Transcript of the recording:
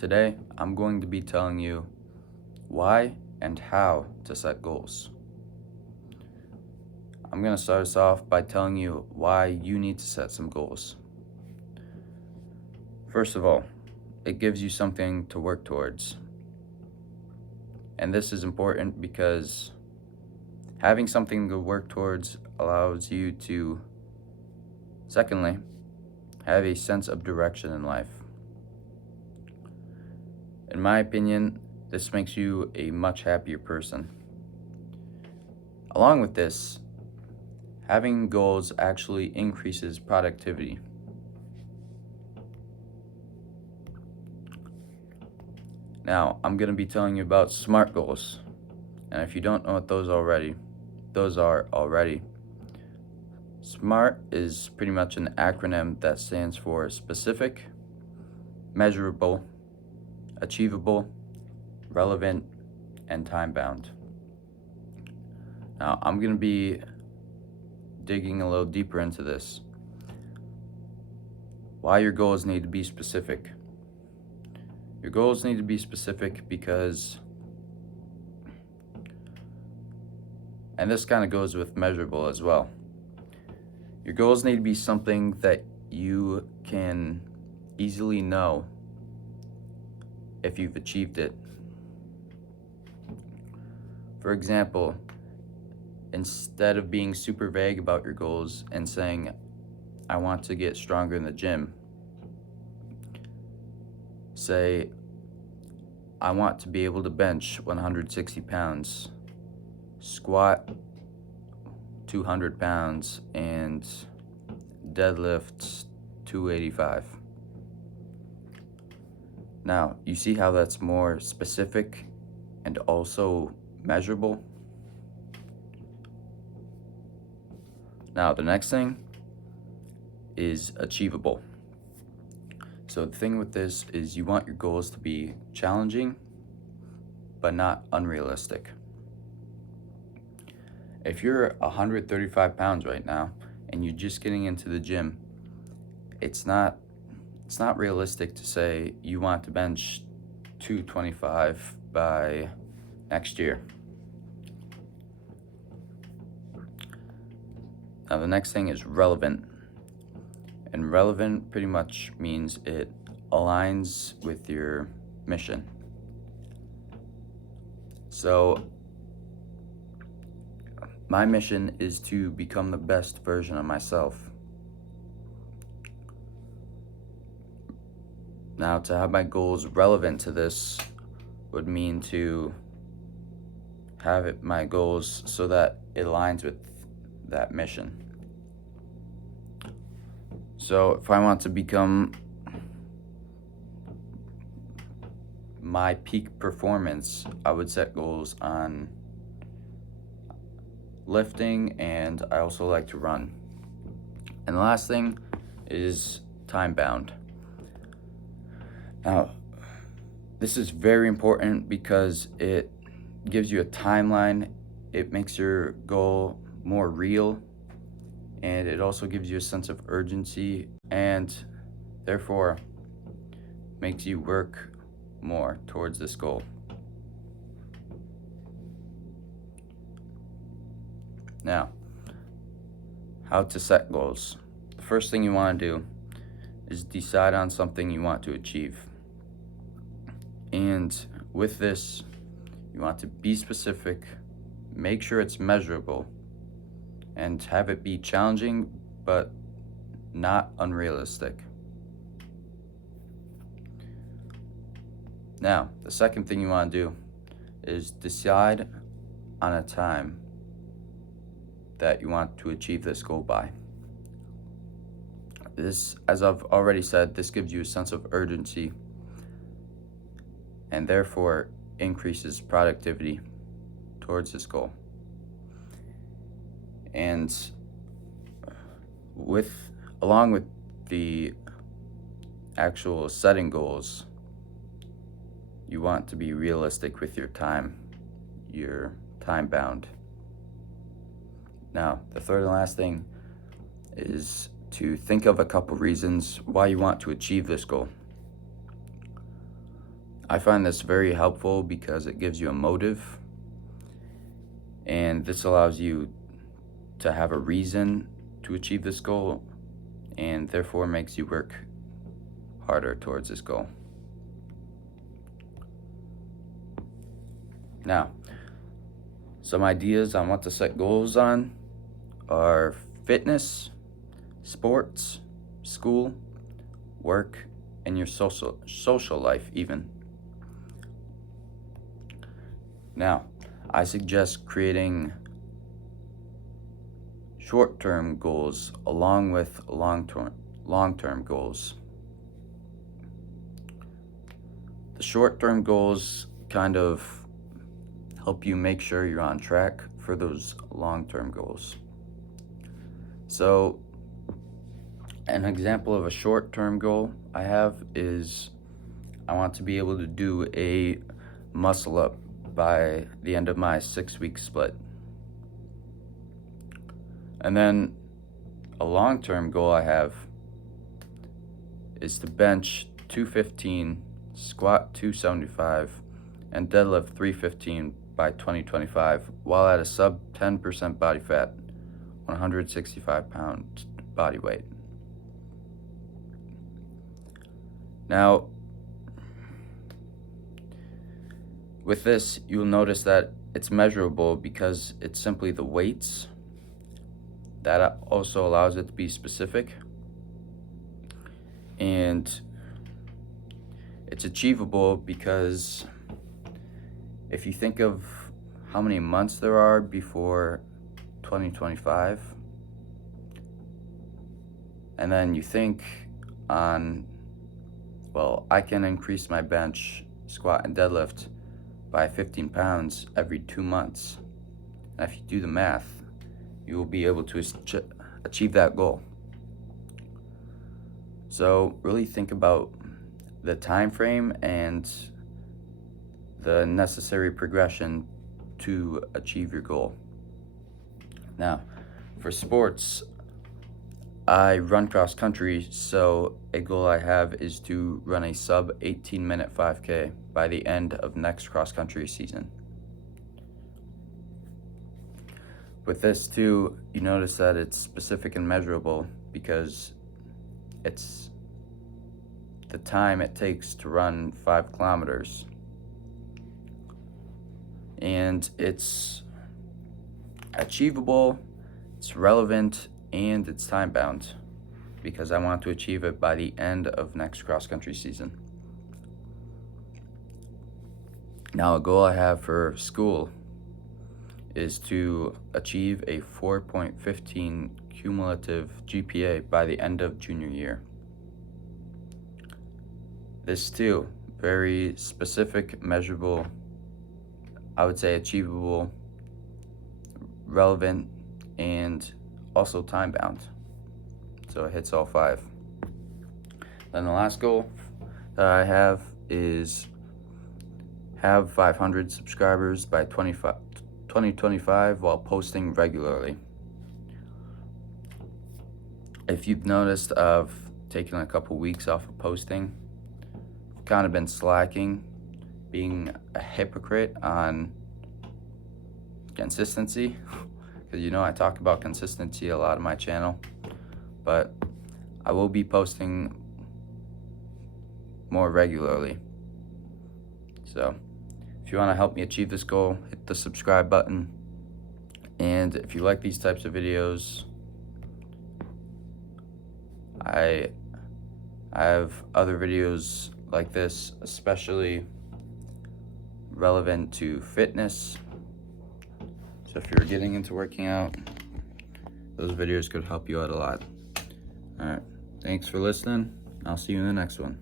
Today, I'm going to be telling you why and how to set goals. I'm going to start us off by telling you why you need to set some goals. First of all, it gives you something to work towards. And this is important because having something to work towards allows you to, secondly, have a sense of direction in life. In my opinion, this makes you a much happier person. Along with this, having goals actually increases productivity. Now, I'm going to be telling you about SMART goals. And if you don't know what those are already. SMART is pretty much an acronym that stands for specific, measurable, achievable, relevant, and time-bound. Now, I'm going to be digging a little deeper into this. Why your goals need to be specific. Your goals need to be specific because, and this kind of goes with measurable as well, your goals need to be something that you can easily know if you've achieved it. For example, instead of being super vague about your goals and saying, I want to get stronger in the gym, say, I want to be able to bench 160 pounds, squat 200 pounds, and deadlift 285. Now, you see how that's more specific and also measurable? Now, the next thing is achievable. So the thing with this is you want your goals to be challenging, but not unrealistic. If you're 135 pounds right now and you're just getting into the gym, it's not realistic to say you want to bench 225 by next year. Now the next thing is relevant. And relevant pretty much means it aligns with your mission. So my mission is to become the best version of myself. Now, to have my goals relevant to this would mean to have my goals so that it aligns with that mission. So if I want to become my peak performance, I would set goals on lifting, and I also like to run. And the last thing is time bound. Now, this is very important because it gives you a timeline, it makes your goal more real, and it also gives you a sense of urgency and therefore makes you work more towards this goal. Now, how to set goals. The first thing you want to do is decide on something you want to achieve. And with this, you want to be specific, make sure it's measurable, and have it be challenging but not unrealistic. Now, the second thing you want to do is decide on a time that you want to achieve this goal by. This, as I've already said, this gives you a sense of urgency and therefore increases productivity towards this goal. And along with the actual setting goals, you want to be realistic with your time. You're time bound. Now, the third and last thing is to think of a couple reasons why you want to achieve this goal. I find this very helpful because it gives you a motive, and this allows you to have a reason to achieve this goal, and therefore makes you work harder towards this goal. Now, some ideas on what to set goals on are fitness, sports, school, work, and your social life even. Now, I suggest creating short-term goals along with long-term goals. The short-term goals kind of help you make sure you're on track for those long-term goals. So, an example of a short-term goal I have is I want to be able to do a muscle up by the end of my 6-week split. And then a long-term goal I have is to bench 215, squat 275, and deadlift 315 by 2025 while at a sub 10% body fat, 165 pound body weight. Now, with this, you'll notice that it's measurable because it's simply the weights. That also allows it to be specific. And it's achievable because if you think of how many months there are before 2025, and then you think on, well, I can increase my bench, squat, and deadlift by 15 pounds every 2 months. And if you do the math, you will be able to achieve that goal. So really think about the time frame and the necessary progression to achieve your goal. Now, for sports, I run cross country, so a goal I have is to run a sub 18-minute 5K by the end of next cross country season. With this too, you notice that it's specific and measurable because it's the time it takes to run 5 kilometers. And it's achievable, it's relevant, and it's time bound because I want to achieve it by the end of next cross country season. Now, a goal I have for school is to achieve a 4.15 cumulative GPA by the end of junior year. This too, very specific, measurable, I would say achievable, relevant, and also time bound. So it hits all 5. Then the last goal that I have is have 500 subscribers by 2025 while posting regularly. If you've noticed, I've taken a couple weeks off of posting. I've kind of been slacking, being a hypocrite on consistency. Because I talk about consistency a lot on my channel, but I will be posting more regularly. So if you want to help me achieve this goal, hit the subscribe button. And if you like these types of videos, I have other videos like this, especially relevant to fitness. So if you're getting into working out, those videos could help you out a lot. All right, thanks for listening. I'll see you in the next one.